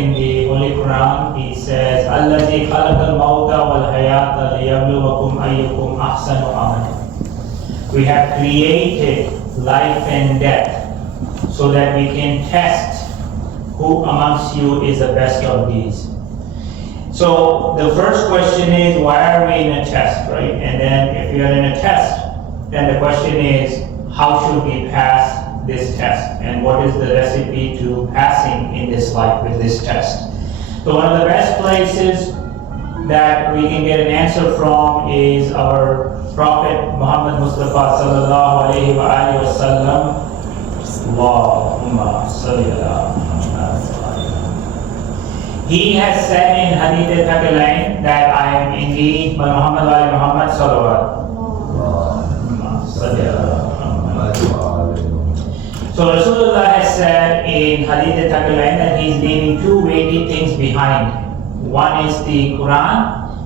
in the Holy Quran. He says, "Allazi khalaqal mauta wal hayata liyabluwakum ayyukum ahsanu amala." We have created life and death so that we can test who amongst you is the best of these. So the first question is, why are we in a test, right? And then if we are in a test, then the question is, how should we pass this test? And what is the recipe to passing in this life with this test? So one of the best places that we can get an answer from is our Prophet Muhammad Mustafa sallallahu alayhi wa alihi wa sallam. Allahumma salli ala Muhammad. He has said in Hadith al-Thaqalain that I am indeed by Muhammad wa ali Muhammad sallallahu alaihi wasallam. So Rasulullah has said in Hadith al-Thaqalain that he is leaving two weighty things behind. One is the Quran,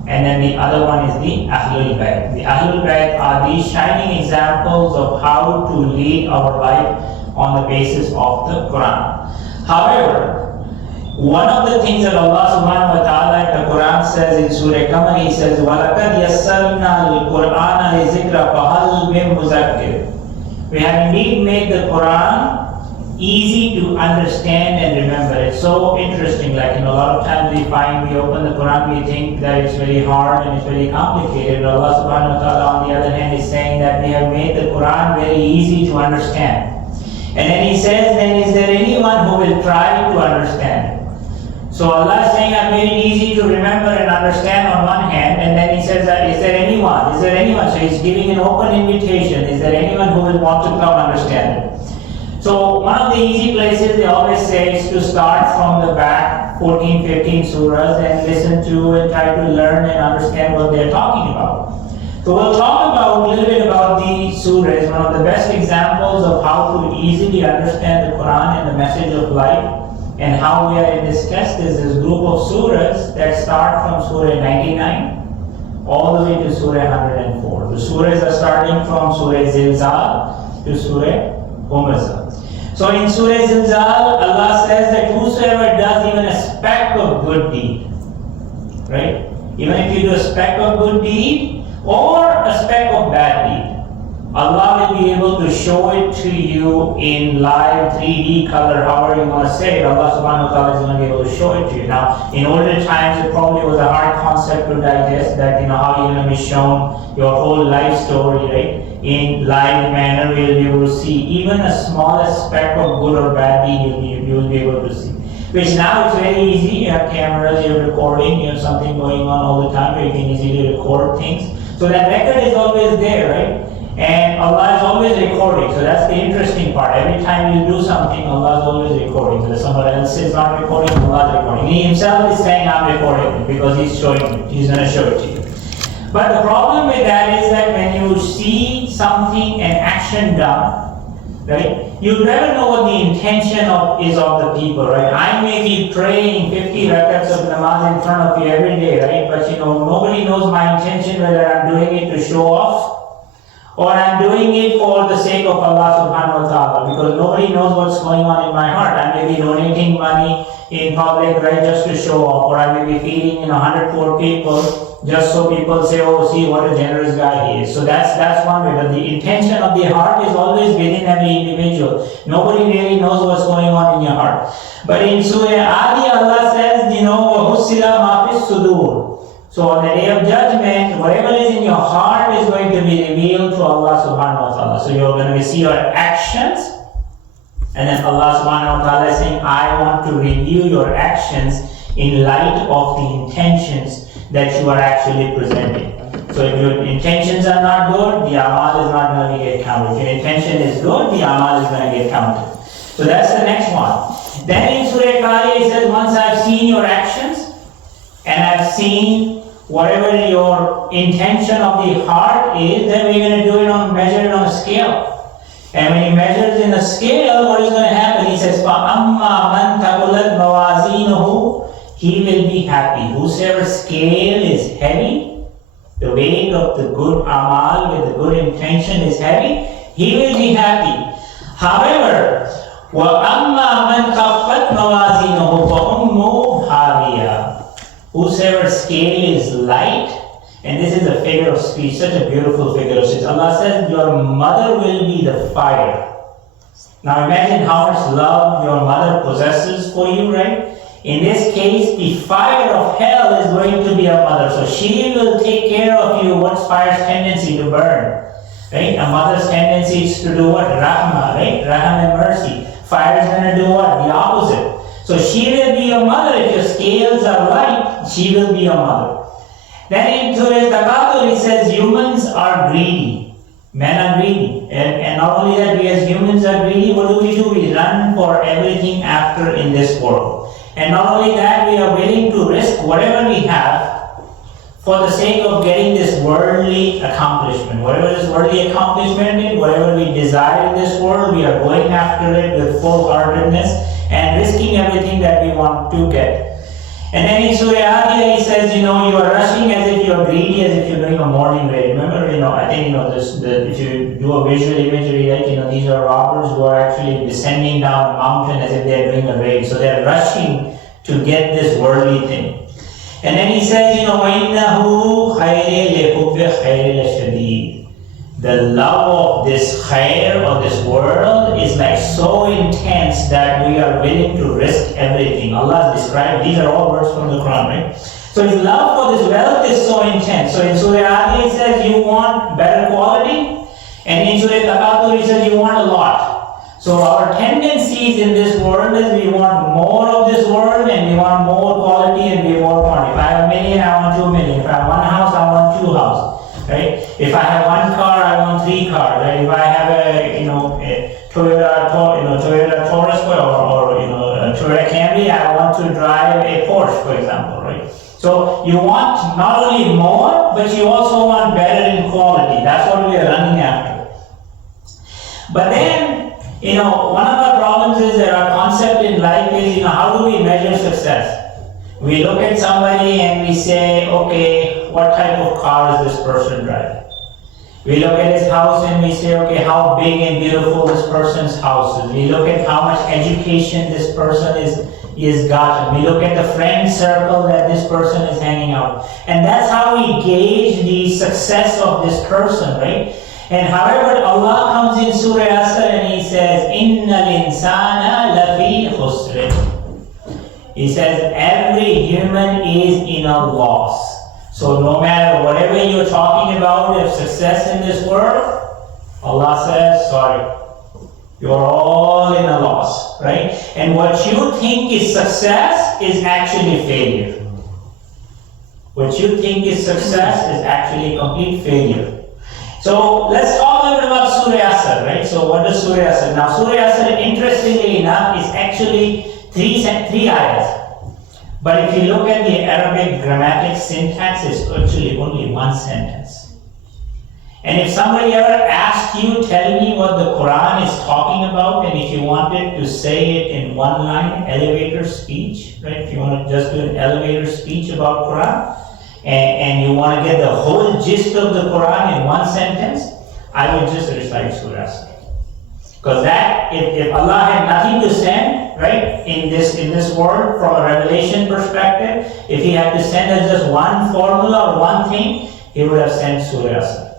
and then the other one is the Ahlul Bayt. The Ahlul Bayt are these shining examples of how to lead our life on the basis of the Quran. However, one of the things that Allah subhanahu wa ta'ala in the Quran says in Surah Qamar, He says, وَلَقَدْ يَسَّرْنَا الْقُرْآنَ لِذِكْرَ فَهَلْ مِن مُزَكِّرٍ. We have indeed made the Quran easy to understand and remember. It's so interesting, like a lot of times we find we open the Quran, we think that it's very hard and it's very complicated. But Allah subhanahu wa ta'ala on the other hand is saying that we have made the Quran very easy to understand. And then He says, then is there anyone who will try to understand? So Allah is saying, I made it easy to remember and understand on one hand, and then He says, is there anyone? Is there anyone? So He's giving an open invitation. Is there anyone who will want to come understand it? So one of the easy places they always say is to start from the back, 14, 15 surahs, and listen to and try to learn and understand what they're talking about. So we'll talk about a little bit about the surahs. One of the best examples of how to easily understand the Quran and the message of life and how we are in this test is this group of surahs that start from Surah 99 all the way to Surah 104. The surahs are starting from Surah Zilzal to Surah Humazah. So in Surah Zilzal, Allah says that whosoever does even a speck of good deed, right? Even if you do a speck of good deed or a speck of bad deed, Allah will be able to show it to you in live 3D color, however you want to say it. Allah subhanahu wa ta'ala is going to be able to show it to you. Now, in older times, it probably was a hard concept to digest that, how you're going to be shown your whole life story, right? In live manner, you'll be able to see even a smallest speck of good or bad deed, you'll be able to see. Which now it's very easy. You have cameras, you're recording, you have something going on all the time where you can easily record things. So that record is always there, right? And Allah is always recording, so that's the interesting part. Every time you do something, Allah is always recording. So somebody else is not recording, Allah is recording. He Himself is saying, I'm recording it, because He's showing it. He's going to show it to you. But the problem with that is that when you see something, an action done, right, you never know what the intention is of the people, right? I may be praying 50 rakats of namaz in front of you every day, right? But nobody knows my intention, whether I'm doing it to show off, or I'm doing it for the sake of Allah subhanahu wa ta'ala, because nobody knows what's going on in my heart. I may be donating money in public, right, just to show off, or I may be feeding 100 poor people just so people say, oh, see what a generous guy he is. So that's one way. But the intention of the heart is always within every individual. Nobody really knows what's going on in your heart. But in Surah Ali, Allah says, وَحُسِّلَ مَا فِي الصُّدُورِ. So on the day of judgment, whatever is in your heart is going to be revealed to Allah subhanahu wa ta'ala. So you're going to see your actions, and then Allah subhanahu wa ta'ala is saying, I want to review your actions in light of the intentions that you are actually presenting. So if your intentions are not good, the amal is not going to get counted. If your intention is good, the amal is going to get counted. So that's the next one. Then in Surah Qariya, it says, once I've seen your actions, and I've seen whatever your intention of the heart is, then we're going to measure it on a scale. And when He measures in a scale, what is going to happen? He says, فَأَمَّا مَنْ تَقُلَتْ مَوَازِينُهُ, he will be happy. Whosoever scale is heavy, the weight of the good amal with the good intention is heavy, he will be happy. However, وَأَمَّا مَنْ خَفَّتْ مَوَازِينُهُ فَأُمُّهُ scale is light, and this is a figure of speech, such a beautiful figure of speech. Allah says, your mother will be the fire. Now imagine how much love your mother possesses for you, right? In this case, the fire of hell is going to be a mother. So she will take care of you. What's fire's tendency? To burn. Right? A mother's tendency is to do what? Rahmah, right? Rahmah and mercy. Fire is going to do what? The opposite. So she will be your mother. If your scales are light, she will be your mother. Then in Surah Takathur it says humans are greedy. Men are greedy. And not only that, we as humans are greedy, what do? We run for everything after in this world. And not only that, we are willing to risk whatever we have for the sake of getting this worldly accomplishment. Whatever this worldly accomplishment is, whatever we desire in this world, we are going after it with full-heartedness and risking everything that we want to get. And then in Surah Adiyah, he says, you are rushing as if you're greedy, as if you're doing a morning raid. Remember, I think, if you do a visual imagery, like, these are robbers who are actually descending down a mountain as if they're doing a raid. So they're rushing to get this worldly thing. And then he says, وَإِنَّهُ خَيْرٍ لِحُبِّ خَيْرٍ لَشَدِيدٍ. The love of this khair, of this world, is like so intense that we are willing to risk everything. Allah has described, these are all words from the Quran, right? So his love for this wealth is so intense. So in Surah Adiyah it says you want better quality, and in Surah Takathur it says you want a lot. So our tendencies in this world is we want more of this world, and we want more quality, and we want quantity. If I have 1 million, I want 2 million. If I have 1 house, I want 2 houses. Right? If I have 1 car, I want 3 cars. Right? If I have a Toyota Taurus or a Toyota Camry, I want to drive a Porsche, for example. Right? So you want not only more, but you also want better in quality. That's what we are running after. But then, one of our problems is that our concept in life is, how do we measure success? We look at somebody and we say, okay, what type of car is this person driving? We look at his house and we say, okay, how big and beautiful this person's house is. We look at how much education this person is gotten. We look at the friend circle that this person is hanging out. And that's how we gauge the success of this person, right? And however, Allah comes in Surah Asr and He says, إِنَّ الْإِنسَانَ لَفِي خُسْرٍ. He says every human is in a loss. So no matter whatever you're talking about of success in this world, Allah says, sorry, you're all in a loss, right? And what you think is success is actually failure. What you think is success is actually complete failure. So let's talk a little bit about Surah Asr, right? So what does Surah Asr? Now Surah Asr, interestingly enough, is actually three ayahs. But if you look at the Arabic grammatic syntax, it's actually only 1 sentence. And if somebody ever asked you, tell me what the Quran is talking about, and if you wanted to say it in 1 line, elevator speech, right? If you want to just do an elevator speech about Quran, and you want to get the whole gist of the Quran in 1 sentence, I would just recite Surah Asr. Because that, if Allah had nothing to send, right, in this world from a revelation perspective, if He had to send us just 1 formula or 1 thing, He would have sent Surah Asr.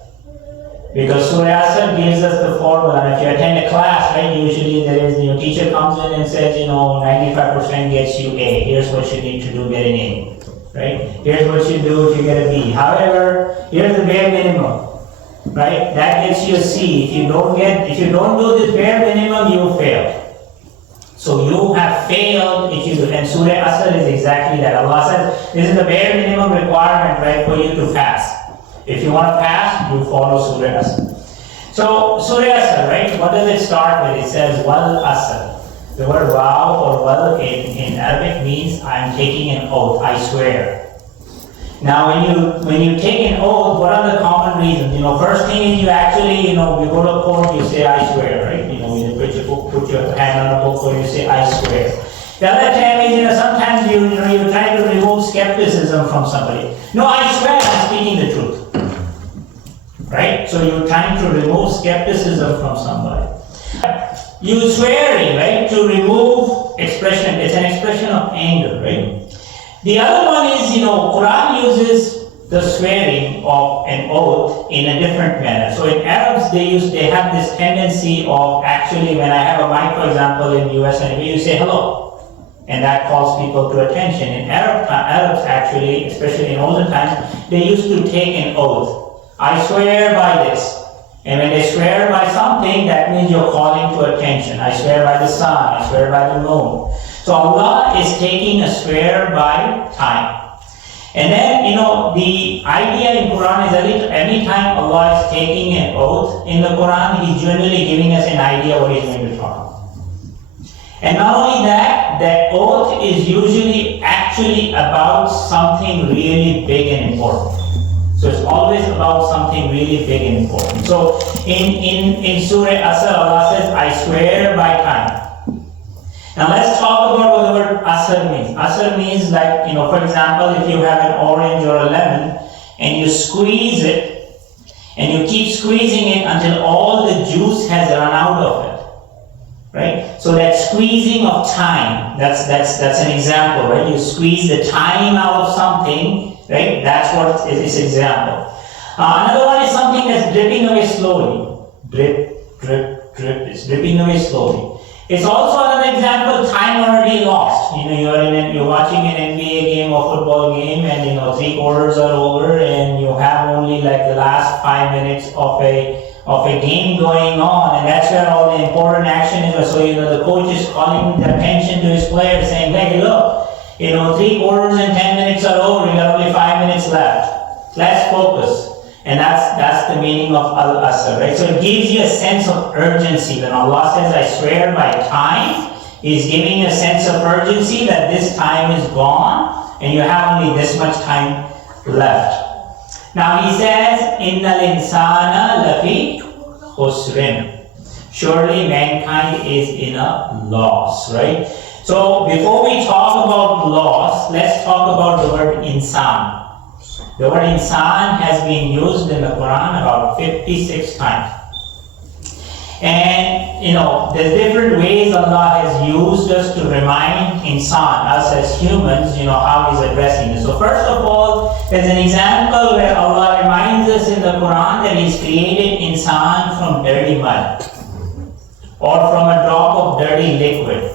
Because Surah Asr gives us the formula. And if you attend a class, right, usually there is, teacher comes in and says, 95% gets you A. Here's what you need to do, get an A. Right? Here's what you do if you get a B. However, here's the bare minimum. Right? That gets you a C. If you don't do this bare minimum, you fail. So you have failed if you do. And Surah Asr is exactly that. Allah says, this is the bare minimum requirement, right, for you to pass. If you want to pass, you follow Surah Asr. So Surah Asr, right, what does it start with? It says, Wal Asr. The word wow or wal in Arabic means I'm taking an oath, I swear. Now when you take an oath, what are the common reasons? First thing is you actually, you go to a court, you say I swear, right? You put your hand on a book or you say I swear. The other time is, sometimes you try to remove skepticism from somebody. No, I swear I'm speaking the truth. Right? So you're trying to remove skepticism from somebody. You swearing, right, to remove expression. It's an expression of anger, right? The other one is, Quran uses the swearing of an oath in a different manner. So in Arabs, they have this tendency of actually, when I have a mic, for example, in US and you say hello, and that calls people to attention. In Arabs actually, especially in olden times, they used to take an oath. I swear by this. And when they swear by something, that means you're calling to attention. I swear by the sun, I swear by the moon. So Allah is taking a swear by time. And then, the idea in Quran is that any time Allah is taking an oath in the Quran, He's generally giving us an idea what He's going to talk about. And not only that, that oath is usually actually about something really big and important. So it's always about something really big and important. So in Surah Asr, Allah says, I swear by time. Now let's talk about what the word Asr means. Asr means like, for example, if you have an orange or a lemon and you squeeze it and you keep squeezing it until all the juice has run out of it. Right? So that squeezing of time, that's an example, right? You squeeze the time out of something, right? That's what is this example. Another one is something that's dripping away slowly. Drip, drip, drip. It's dripping away slowly. It's also another example, time already lost. You're watching an NBA game or football game and 3 quarters are over and you have only like the last 5 minutes of a game going on, and that's where all the important action is. So the coach is calling the attention to his players saying, hey look, 3 quarters and 10 minutes are over, we got only 5 minutes left. Let's focus. And that's the meaning of Al-Asr, right? So it gives you a sense of urgency. When Allah says, I swear by time, He's giving you a sense of urgency that this time is gone and you have only this much time left. Now He says, Innal insana lafi khusrin. Surely mankind is in a loss, right? So before we talk about loss, let's talk about the word insan. The word insan has been used in the Quran about 56 times. And, there's different ways Allah has used us to remind insan, us as humans, how He's addressing it. So first of all, there's an example where Allah reminds us in the Quran that He's created insan from dirty mud or from a drop of dirty liquid.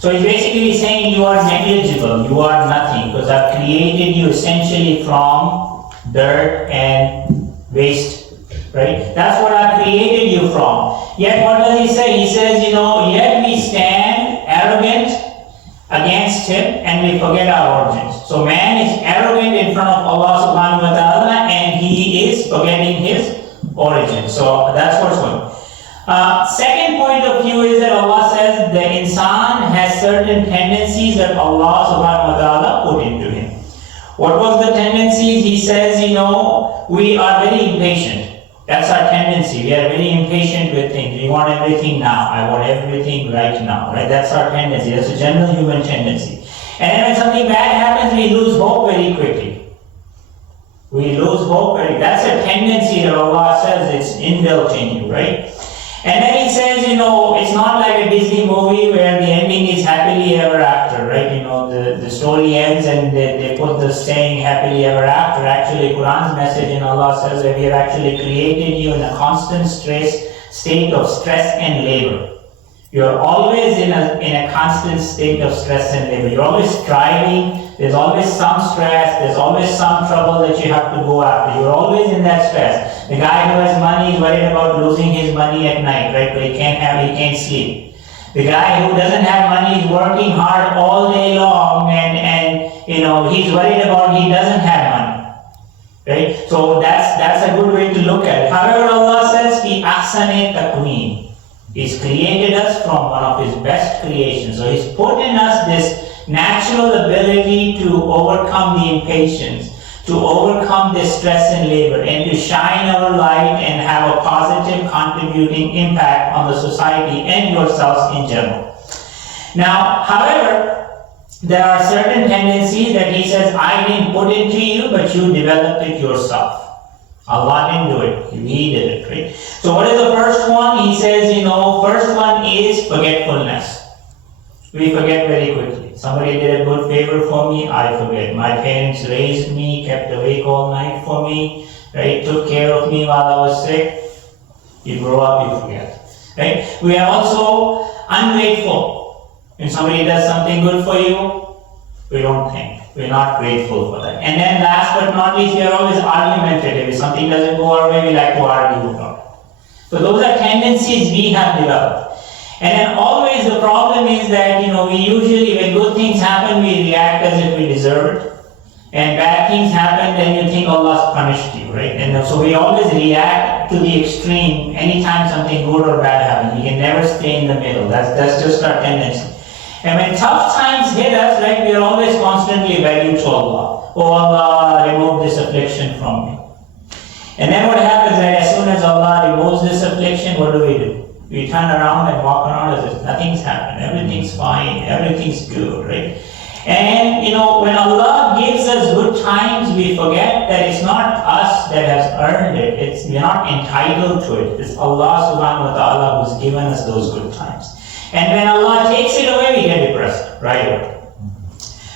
So He's basically saying you are negligible, you are nothing, because I've created you essentially from dirt and waste, right? That's what I've created you from. Yet what does He say? He says, yet we stand arrogant against Him and we forget our origins. So man is arrogant in front of Allah subhanahu wa ta'ala and he is forgetting his origin. So that's what's going on. Second point of view is that Allah says the insan has certain tendencies that Allah subhanahu wa ta'ala put into him. What was the tendencies? He says, we are very impatient. That's our tendency. We are very impatient with things. We want everything now. I want everything right now. Right? That's our tendency. That's a general human tendency. And then when something bad happens, we lose hope very quickly. That's a tendency that Allah says it's inbuilt in you, right? And then He says, it's not like a Disney movie where the ending is happily ever after, right? The story ends and they put the saying happily ever after. Actually, Quran's message in Allah says that we have actually created you in a constant state of stress and labor. You're always in a constant state of stress and labor. You're always striving. There's always some stress. There's always some trouble that you have to go after. You're always in that stress. The guy who has money is worried about losing his money at night, right? But he can't sleep. The guy who doesn't have money is working hard all day long and he's worried about he doesn't have money. Right? So that's a good way to look at it. However, Allah says, Fi ahsani taqweem. He's created us from one of His best creations. So He's put in us this natural ability to overcome the impatience, to overcome this stress and labor, and to shine our light and have a positive contributing impact on the society and yourselves in general. Now, however, there are certain tendencies that He says, I didn't put into you, but you developed it yourself. Allah didn't do it. He did it, right? So what is the first one? He says, first one is forgetfulness. We forget very quickly. Somebody did a good favor for me, I forget. My parents raised me, kept awake all night for me, right? Took care of me while I was sick. You grow up, you forget. Right? We are also ungrateful. When somebody does something good for you, we don't think. We're not grateful for that. And then last but not least, we are always argumentative. If something doesn't go our way, we like to argue about it. So those are tendencies we have developed. And then always the problem is that, we usually, when good things happen, we react as if we deserve it. And bad things happen, then you think Allah's punished you, right? And so we always react to the extreme anytime something good or bad happens. We can never stay in the middle. That's just our tendency. And when tough times hit us, right, we are always constantly begging to Allah. Oh Allah, remove this affliction from me. And then what happens is that as soon as Allah removes this affliction, what do? We turn around and walk around as if nothing's happened. Everything's fine. Everything's good, right? And, when Allah gives us good times, we forget that it's not us that has earned it. We're not entitled to it. It's Allah subhanahu wa ta'ala who's given us those good times. And when Allah takes it away, we get depressed right away.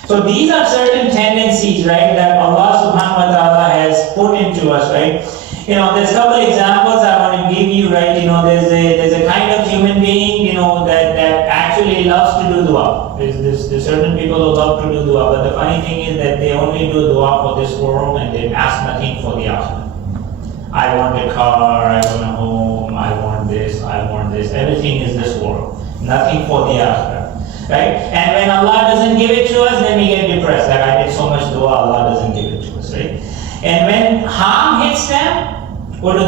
So these are certain tendencies, right, that Allah subhanahu wa ta'ala has put into us, right? There's a couple examples I want to give you, right? There's a kind of human being, that actually loves to do dua. There's certain people who love to do dua, but the funny thing is that they only do dua for this world and they ask nothing for the akhirah. I want a car, I want a home, I want this. Everything is this world. Nothing for the akhirah. Right? And when Allah doesn't give it to us, then we get depressed. Like I did so much dua, Allah doesn't give it to us, right? And when harm hits them, what do?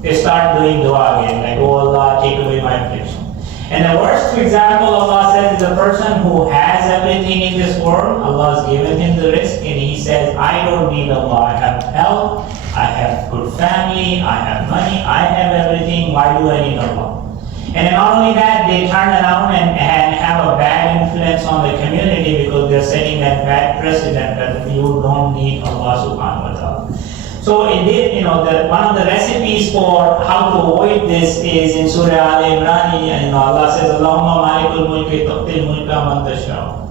They start doing dua again, like, oh Allah, take away my affliction. And the worst example Allah says is a person who has everything in this world, Allah has given him the risk, and he says, I don't need Allah, I have health, I have good family, I have money, I have everything, why do I need Allah? And then not only that, they turn around and have a bad influence on the community because they're setting that bad precedent that you don't need Allah subhanahu wa ta'ala. So indeed, one of the recipes for how to avoid this is in Surah Al-Imran. Allah says, Allahumma malikul mulki tu'til mulka man tasha'u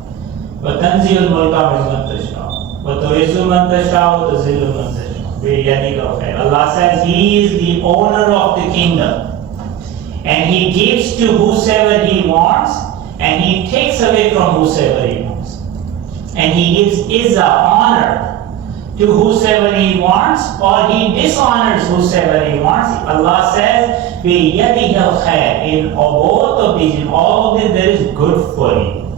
wa tanzilul mulka mimman tasha'u wa tu'izzu man tasha'u wa tuzillu man tasha'u biyadika al-khair. Allah says He is the owner of the kingdom. And He gives to whosoever He wants, and He takes away from whosoever He wants. And He gives izzah, honor, to whosoever He wants, or He dishonors whosoever He wants. Allah says, بِيَدِهِ الْخَيْرِ. In both of these, in all of this, there is good for you.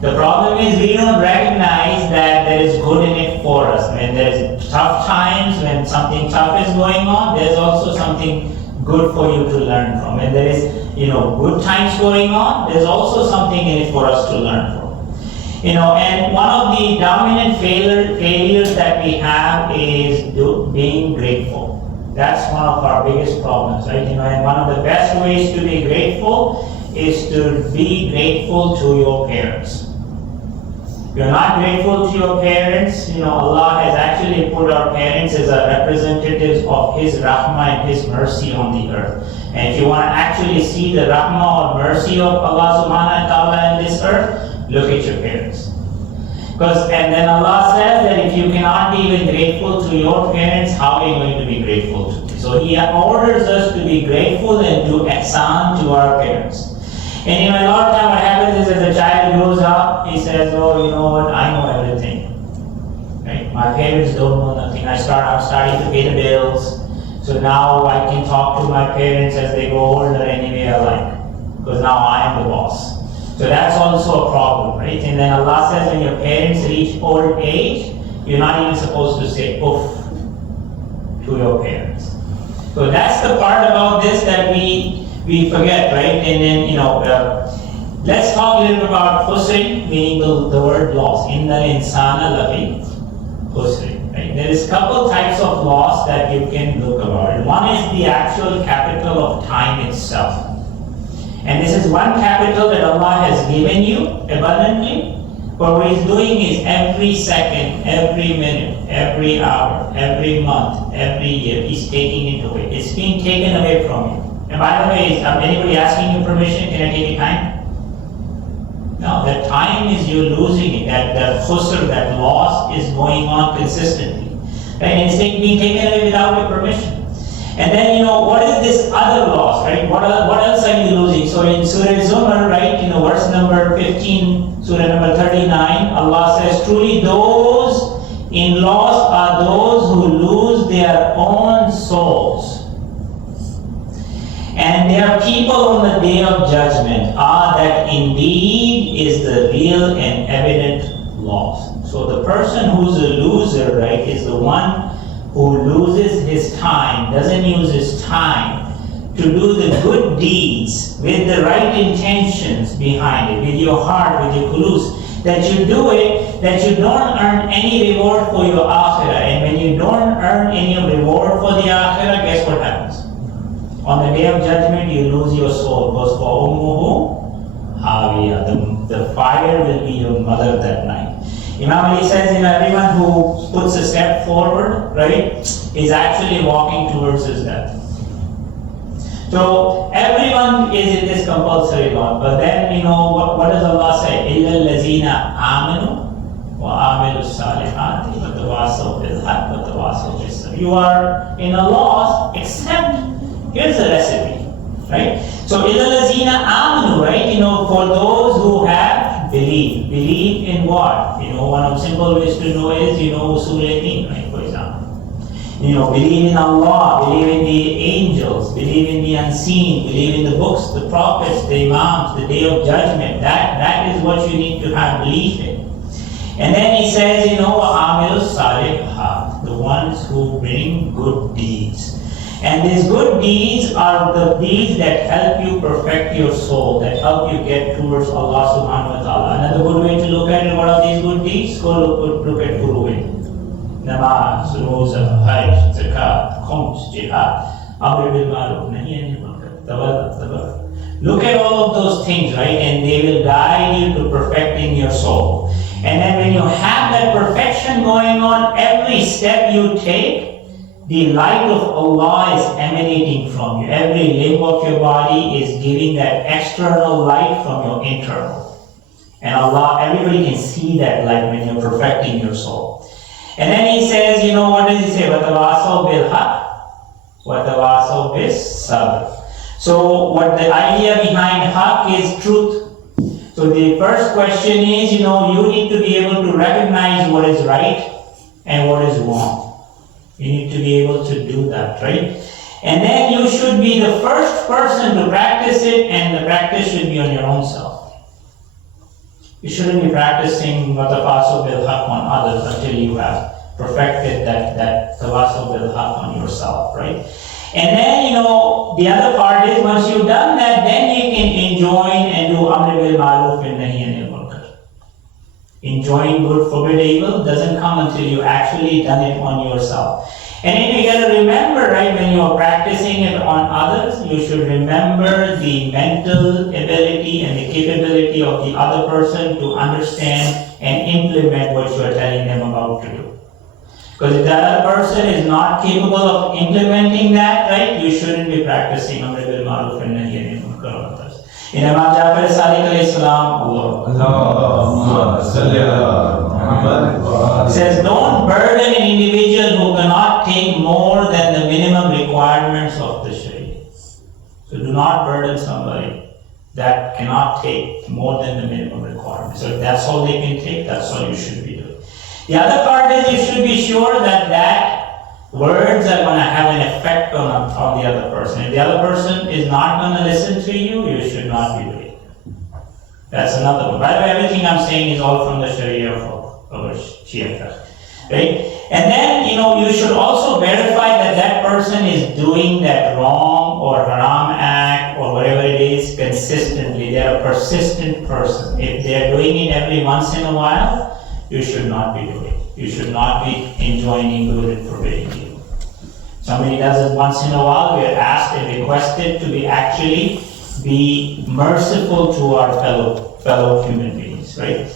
The problem is we don't recognize that there is good in it for us. When there is tough times, when something tough is going on, there's also something good for you to learn from. When there is, good times going on, there's also something in it for us to learn from. And one of the dominant failures that we have is being grateful. That's one of our biggest problems, right? And one of the best ways to be grateful is to be grateful to your parents. If you're not grateful to your parents, Allah has actually put our parents as representatives of His rahmah and His mercy on the earth. And if you want to actually see the rahmah or mercy of Allah subhanahu wa ta'ala in this earth, look at your parents. And then Allah says that if you cannot be even grateful to your parents, how are you going to be grateful to me? So He orders us to be grateful and do ihsan to our parents. And a lot of time what happens is as a child grows up, he says, oh, you know what, I know everything. Right? My parents don't know nothing. I'm starting to pay the bills. So now I can talk to my parents as they grow older any way I like. Because now I am the boss. So that's also a problem, right? And then Allah says when your parents reach old age, you're not even supposed to say oof to your parents. So that's the part about this that we forget, right? And then, let's talk a little bit about khusri, meaning the word loss. Innal insana lafi khusri. Right? There is a couple types of loss that you can look about. One is the actual capital of time itself. And this is one capital that Allah has given you abundantly. But what He's doing is every second, every minute, every hour, every month, every year, He's taking it away. It's being taken away from you. And by the way, is anybody asking you permission? Can I take your time? No, that time is you're losing it. That khusr, that loss is going on consistently. Right? And it's being taken away without your permission. And then, what is this other loss, right? What else are you losing? So in Surah Zumar, right, verse number 15, Surah number 39, Allah says, truly those in loss are those who lose their own souls. And their people on the day of judgment that indeed is the real and evident loss. So the person who's a loser, right, is the one who loses his time, doesn't use his time to do the good deeds with the right intentions behind it, with your heart, with your kulus, that you do it, that you don't earn any reward for your akhirah. And when you don't earn any reward for the akhirah, guess what happens? On the day of judgment, you lose your soul. Goes for ummuhu hawiya. The fire will be your mother that night. Imam Ali says, everyone who puts a step forward, right, is actually walking towards his death. So everyone is in this compulsory law. But then, what does Allah say? إِلَّا الَّذِينَ آمَنُوا وَعَمِلُوا الصَّالِحَاتِ وَتَوَاصَوْا بِالْحَقِّ وَتَوَاصَوْا بِالصَّبْرِ. You are in a loss, except here's the recipe, right? So إِلَّا الَّذِينَ آمَنُوا, right? For those who have believe. Believe in what? One of the simple ways to know is, Usul al-Din, right, for example. Believe in Allah, believe in the angels, believe in the unseen, believe in the books, the prophets, the imams, the day of judgment. That is what you need to have belief in. And then he says, وَعَامِلُوا الصَّالِحَاتِ, the ones who bring good deeds. And these good deeds are the deeds that help you perfect your soul, that help you get towards Allah subhanahu wa ta'ala. Another good way to look at it, what are these good deeds? Go look at furu'in. Namaz, roza, hajj, zakat, khums, jihad, amr bil ma'ruf, nahi anil munkar, tawadda. Look at all of those things, right? And they will guide you to perfecting your soul. And then when you have that perfection going on, every step you take, the light of Allah is emanating from you. Every limb of your body is giving that external light from your internal. And everybody can see that light when you're perfecting your soul. And then he says, what does he say? وَتَوَاصَوْا بِالْحَقِّ وَتَوَاصَوْا بِالصَّبْرِ. So what the idea behind haqq is truth. So the first question is, you need to be able to recognize what is right and what is wrong. You need to be able to do that, right? And then you should be the first person to practice it, and the practice should be on your own self. You shouldn't be practicing وَتَوَاصَوْا بِالْحَقِّ on others until you have perfected that تَوَاصَوْا بِالْحَقِّ on yourself, right? And then, the other part is, once you've done that, then you can enjoin and do amr bil ma'ruf and nahi anil munkar. Enjoying good, forbid evil doesn't come until you actually done it on yourself. And then you got to remember, right, when you are practicing it on others, you should remember the mental ability and the capability of the other person to understand and implement what you are telling them about to do. Because if the other person is not capable of implementing that, right, you shouldn't be practicing amr bil ma'ruf and nahi anil munkar on others. In Imam Jafar Sadiq alayhi salam, it says, don't burden an individual who cannot take more than the minimum requirements of the Sharia. So do not burden somebody that cannot take more than the minimum requirements. So if that's all they can take, that's all you should be doing. The other part is, you should be sure that words are going to have an effect on the other person. If the other person is not going to listen to you, you should not be doing it. That's another one. By the way, everything I'm saying is all from the Sharia of Shia, right? And then, you should also verify that person is doing that wrong or haram act or whatever it is consistently. They're a persistent person. If they're doing it every once in a while, you should not be doing it. You should not be enjoining good and forbidding evil. Somebody does it once in a while, we are asked and requested to be merciful to our fellow human beings, right?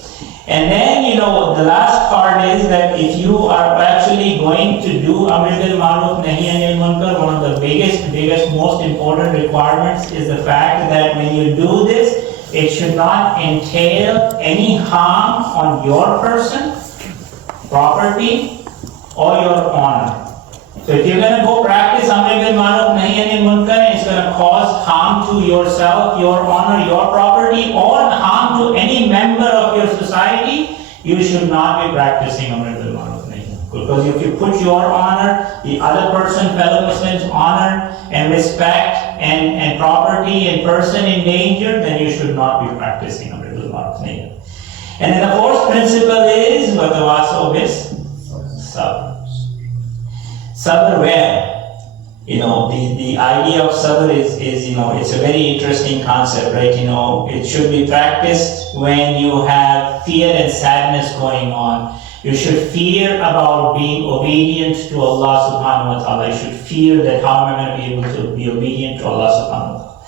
And then, the last part is that if you are actually going to do amr bil ma'ruf nahi anil munkar, one of the biggest, most important requirements is the fact that when you do this, It should not entail any harm on your person, property, or your honor. So if you're going to go practice Amr bil Ma'ruf Nahi Anil Munkar, it's going to cause harm to yourself, your honor, your property, or harm to any member of your society, you should not be practicing Amr bil Ma'ruf Nahi Anil Munkar. Because if you put your honor, the other person, fellow Muslims' honor and respect and property and person in danger, then you should not be practicing Amr bil Ma'ruf Nahi Anil Munkar. And then the fourth principle is وَتَوَاصَوْا بِالصَّبْرِ. Sabr where? The idea of sabr is it's a very interesting concept, right? It should be practiced when you have fear and sadness going on. You should fear about being obedient to Allah subhanahu wa ta'ala. You should fear that how am I going to be able to be obedient to Allah subhanahu wa ta'ala.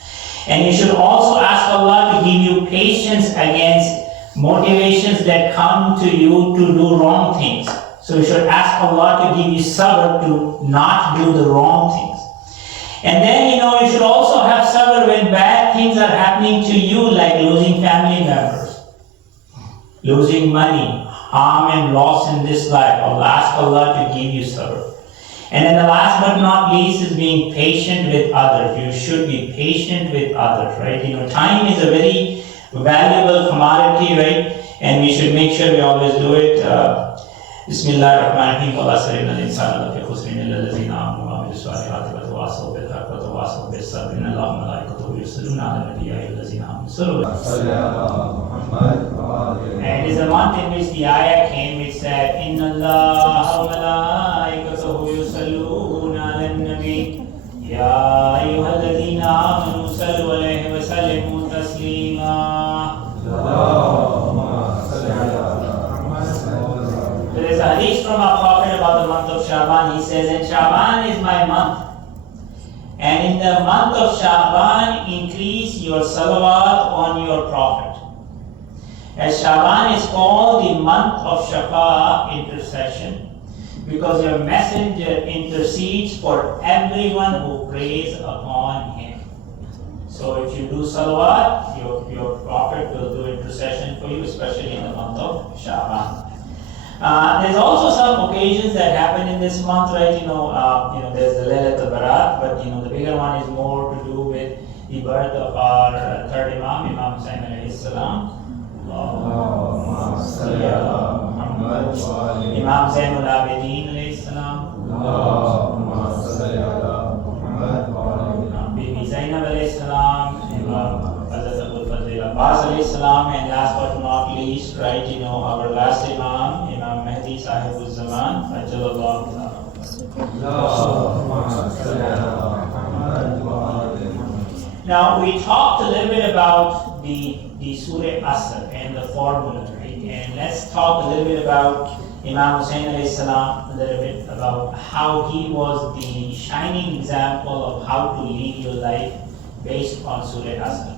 And you should also ask Allah to give you patience against motivations that come to you to do wrong things. So you should ask Allah to give you sabr to not do the wrong things. And then, you should also have sabr when bad things are happening to you, like losing family members, losing money, harm and loss in this life. Ask Allah to give you sabr. And then the last but not least is being patient with others. You should be patient with others, right? Time is a very valuable commodity, right? And we should make sure we always do it. Bismillahirrahmanirrahim. Wa asr innal insana lafi khusrin illa allazina amanu wa amilus salihati wa tawasaw bil haqqi wa tawasaw bis sabr. Inna Allaha wa malaikatahu yusalluna 'alan nabiyyi ya ayyuhallazina amanu sallu 'alaihi. And it is a month in which the ayah came which said, Inna Allaha wa malaikatahu yusalluna 'alan nabiyyi ya ayyuhallazina amanu sallu 'alaihi wa sallimu taslima. There is a hadith from our Prophet about the month of Shaban. He says, and Shaban is my month. And in the month of Shaban, increase your salawat on your Prophet. As Shaban is called the month of Shafa, intercession, because your messenger intercedes for everyone who prays upon him. So if you do salawat, your Prophet will do intercession for you, especially in the month of Shaban. There's also some occasions that happen in this month, right? There's the Laylat al-Barat, but the bigger one is more to do with the birth of our third Imam, Imam Hussain alayhi salam. Imam Zainul Abidin alayhi salam. Bibi Zainab alayhi salam. Imam Abbas alayhi salam, and last but not least, right, our last Imam, Imam Mahdi Sahibul Zaman, Ajalallahu ta'ala. Now, we talked a little bit about the Surah Asr and the formula, right? And let's talk a little bit about Imam Hussain alayhi salam, a little bit about how he was the shining example of how to lead your life based on Surah Asr.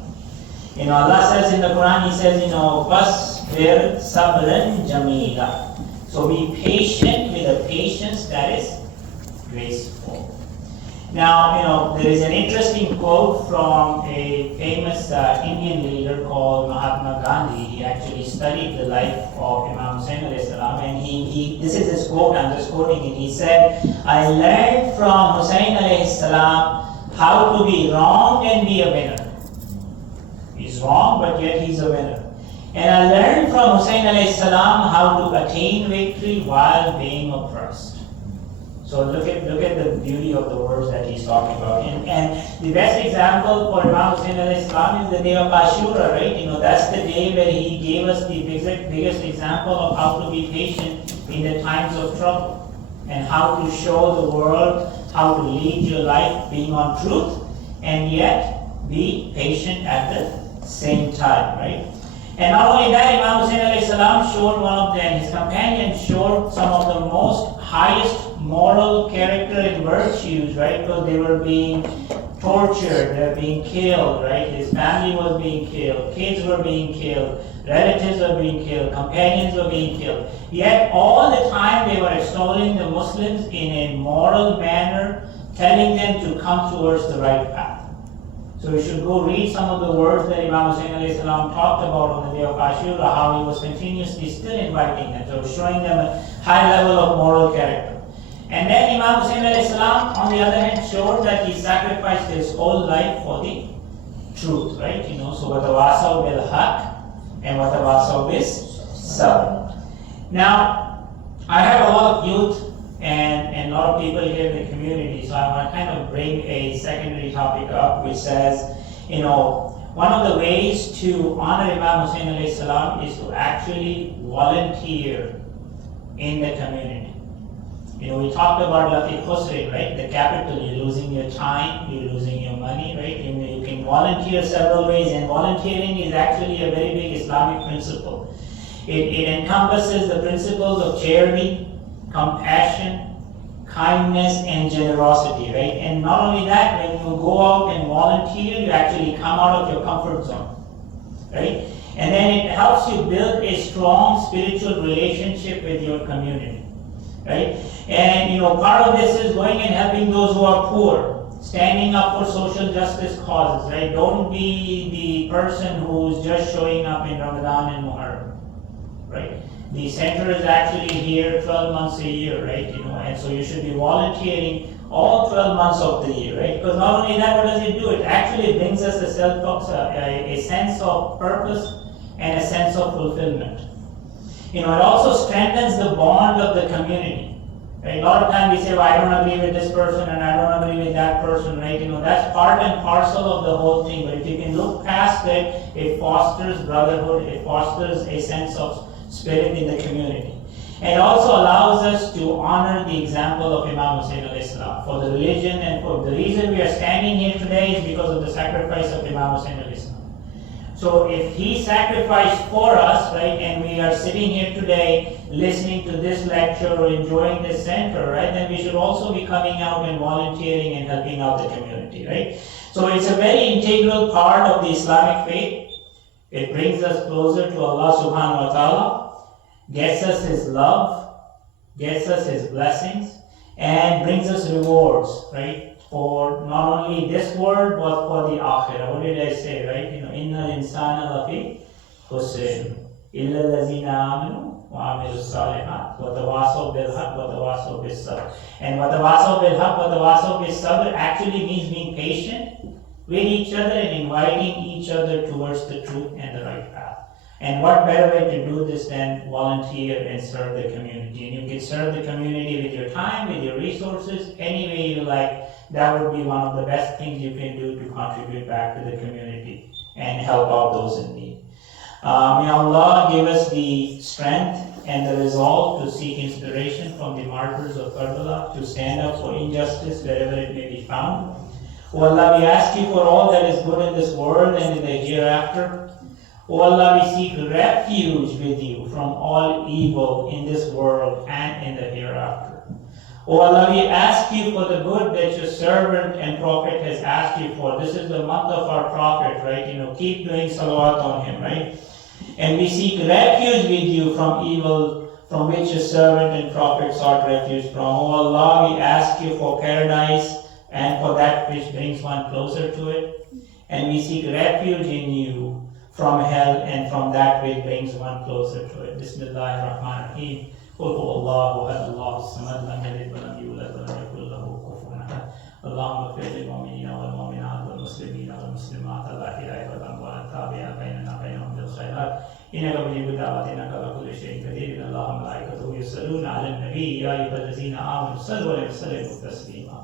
Allah says in the Quran, He says, Fasbir sabran jamila. So be patient with a patience that is graceful. Now, there is an interesting quote from a famous Indian leader called Mahatma Gandhi. He actually studied the life of Imam Hussain alayhi salam, and this is his quote, I'm just quoting it. He said, I learned from Hussain alayhi salam how to be wrong and be a winner. He's wrong, but yet he's a winner. And I learned from Hussain alayhi salam how to attain victory while being oppressed. So look at the beauty of the words that he's talking about. And the best example for Imam Hussain alayhi salam is the day of Ashura, right? That's the day where he gave us the biggest example of how to be patient in the times of trouble, and how to show the world how to lead your life being on truth, and yet be patient at the same time, right? And not only that, Imam Hussain alayhi salam showed one of them, his companions showed some of the most highest moral character and virtues, right? Because they were being tortured, they were being killed, right? His family was being killed, kids were being killed, relatives were being killed, companions were being killed. Yet all the time they were extolling the Muslims in a moral manner, telling them to come towards the right path. So you should go read some of the words that Imam Hussain alayhi salam talked about on the day of Ashura, how he was continuously still inviting them, so showing them a high level of moral character. And then Imam Hussain alayhi salam, on the other hand, showed that he sacrificed his whole life for the truth, right? So watawasaw bil haq and watawasaw bis sabr. Now, I have a lot of youth and a lot of people here in the community, so I want to kind of bring a secondary topic up, which says, one of the ways to honor Imam Hussain alayhi salam is to actually volunteer in the community. We talked about Lafi Khusri, right? The capital, you're losing your time, you're losing your money, right? You can volunteer several ways, and volunteering is actually a very big Islamic principle. It encompasses the principles of charity, compassion, kindness, and generosity, right? And not only that, when you go out and volunteer, you actually come out of your comfort zone, right? And then it helps you build a strong spiritual relationship with your community, right? And part of this is going and helping those who are poor, standing up for social justice causes, right? Don't be the person who's just showing up in Ramadan and Muharram, right? The center is actually here 12 months a year, right? And so you should be volunteering all 12 months of the year, right? Because not only that, what does it do? It actually brings us a sense of purpose and a sense of fulfillment. It also strengthens the bond of the community. Right? A lot of times we say, well, I don't agree with this person and I don't agree with that person, right? That's part and parcel of the whole thing. But if you can look past it, it fosters brotherhood, it fosters a sense of spirit in the community. And it also allows us to honor the example of Imam Hussain alayhi salam for the religion, and for the reason we are standing here today is because of the sacrifice of Imam Hussain alayhi salam. So if he sacrificed for us, right, and we are sitting here today listening to this lecture or enjoying this center, right, then we should also be coming out and volunteering and helping out the community, right? So it's a very integral part of the Islamic faith. It brings us closer to Allah subhanahu wa ta'ala, gets us His love, gets us His blessings, and brings us rewards, right? For not only this world, but for the akhirah. What did I say, right? Inna al-insana lafi khusrin, illa allazina amanu wa amilu salihat, wa tawasaw bil haq, wa tawasaw bis sabr. And wa tawasaw bil haq, wa tawasaw bis sabr actually means being patient with each other and inviting each other towards the truth and the right path. And what better way to do this than volunteer and serve the community? And you can serve the community with your time, with your resources, any way you like. That would be one of the best things you can do to contribute back to the community and help out those in need. May Allah give us the strength and the resolve to seek inspiration from the martyrs of Karbala, to stand up for injustice wherever it may be found. O Allah, we ask you for all that is good in this world and in the hereafter. O Allah, we seek refuge with you from all evil in this world and in the hereafter. O Allah, we ask you for the good that your servant and prophet has asked you for. This is the month of our prophet, right? Keep doing salawat on him, right? And we seek refuge with you from evil from which your servant and prophet sought refuge from. O Allah, we ask you for paradise and for that which brings one closer to it. And we seek refuge in you from hell and from that which brings one closer to it. Bismillahir Rahmanir Rahim. قل هو الله احد الله الصمد لم يلد ولم يولد ولم يكن له كفوا احد. اللهم اغفر للمؤمنين والمؤمنات والمسلمين والمسلمات الاحياء والاموات التابعين بيننا وبينهم بالخيرات انك مجيب الدعوات انك على كل شيء قدير. ان الله وملائكته يصلون على النبي يا ايها الذين امنوا صلوا عليه وسلموا تسليما.